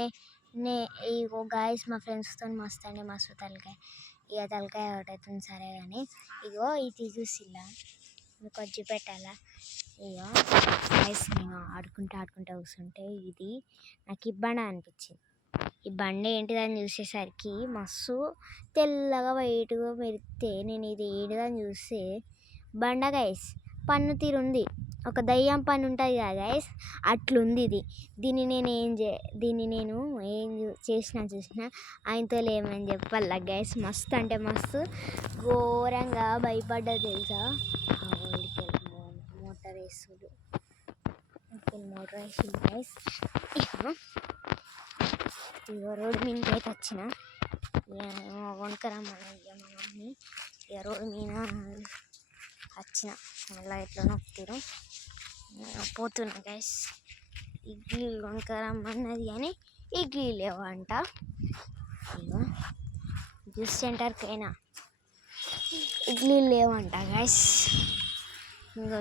నే నే ఇగో గాయస్ మా ఫ్రెండ్స్తో మస్తు అంటే మస్తు తలకాయ ఇక తలకాయ ఒకటి అవుతుంది సరే కానీ ఇగో ఇది చూసిల్లా మీకు వచ్చి పెట్టాలా ఇగో గాయస్ నేను ఆడుకుంటా కూర్చుంటే ఇది నాకు ఇబ్బంది అనిపించింది. ఈ బండి ఏంటిదని చూసేసరికి మస్తు తెల్లగా వైట్గా మెరిస్తే నేను ఇది ఏంటిదని చూస్తే బండ గైస్ పన్ను తీరుంది. ఒక దయ్యం పన్ను ఉంటుంది కదా గైస్ అట్లుంది ఇది. దీన్ని నేను ఏం చూసినా ఆయనతో లేమని చెప్పాల గైస్. మస్తు అంటే మస్తు ఘోరంగా భయపడ్డా తెలుసా. మోటార్ వేసుడు గైస్. ఇక రోడ్డు మీదకి అయితే వచ్చిన వణుకరమ్మని ఇక మా మమ్మీ ఇక రోడ్డు మీద వచ్చిన మళ్ళీ ఎట్లా నొక్కుతారు పోతున్నా గైస్. ఇడ్లీలు వణుకరమ్మన్నది కానీ ఇడ్లీ లేవంట. ఇగో జ్యూస్ సెంటర్కి అయినా ఇడ్లీలు లేవంట గైస్. ఇంకా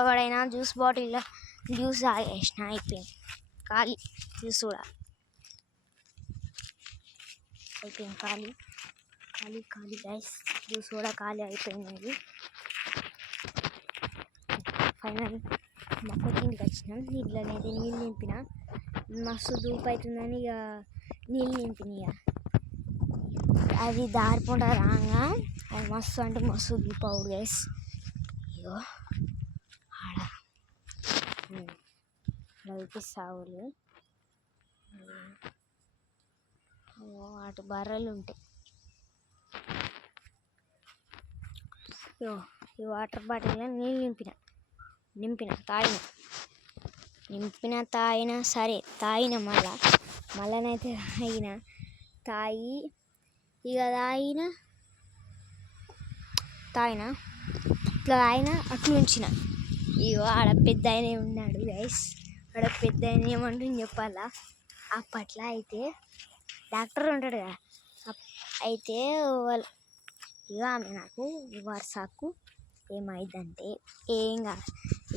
ఎవడైనా జ్యూస్ బాటిల్లో జ్యూస్ తాగేసిన అయిపోయింది ఖాళీ. జ్యూస్ కూడా అయిపోయింది ఖాళీ గైస్. జ్యూస్ కూడా ఖాళీ అయిపోయింది. ఫైనల్ మా కొట్టింటికి వచ్చినాం. నీళ్ళనేది నీళ్ళు నింపిన మస్తు దూపు అవుతుందని ఇక నీళ్ళు నింపిన. ఇక అది దారిపోంట రాగా అది మస్తు అంటే మస్తు దూపు అవుడు గైస్. ఇగో ఆడ చూపిస్తావులు అటు బర్రెలు ఉంటాయి. ఈ వాటర్ బాటిల్లో నీళ్ళు నింపిన తాగిన సరే తాగిన మళ్ళనైతే తాగి ఇక తాగిన ఇట్లా అట్లా ఉంచిన. ఇగో ఆడ పెద్ద ఆయన ఉన్నాడు గైస్. ఆడ పెద్ద ఆయన ఏమంటుంది చెప్పాలా. అప్పట్లో అయితే డాక్టర్ ఉంటాడు కదా అయితే ఇక ఆమె నాకు వరుసకు ఏమైందంటే ఏం కాదు.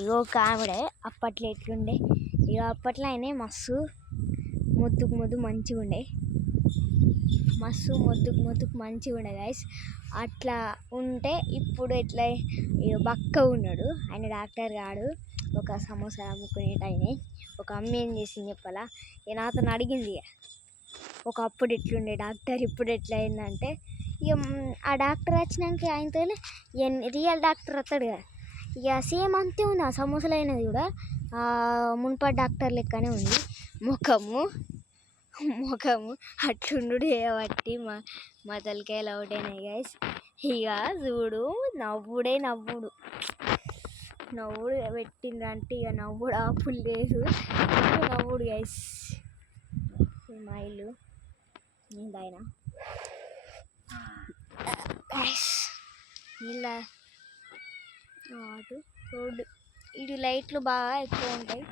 ఇగో ఒక ఆవిడే అప్పట్లో ఎట్లుండే ఇక అప్పట్లో అయినా మస్తు మొద్దుకు మంచిగా ఉండే గైస్. అట్లా ఉంటే ఇప్పుడు ఎట్లా ఇక బక్క ఉన్నాడు ఆయన. డాక్టర్ గాడు ఒక సమోసా అమ్ముకునేటైనా ఒక అమ్మ ఏం చేసింది చెప్పాలా. ఇక నాతో అడిగింది ఒకప్పుడు ఎట్లుండే డాక్టర్ ఇప్పుడు ఎట్లా అయిందంటే ఇక ఆ డాక్టర్ వచ్చినాక ఆయనతో రియల్ డాక్టర్ వస్తాడు కదా ఇక సేమ్ అంతే ఉంది. ఆ సమోసాలు అయినది కూడా మున్పటి డాక్టర్ లెక్కనే ఉంది. ముఖము అట్లుండు చేయబట్టి మా తలకాయలు అవుటైనాయి గైస్. ఇక చూడు నవ్వుడు పెట్టిందంటే ఇక నవ్వుడు ఆపులు లేదు. నవ్వుడు గైస్. మా ఇల్లు నీళ్ళైనా నీళ్ళ అటు రోడ్డు ఇటు లైట్లు బాగా ఎక్కువ ఉంటాయి.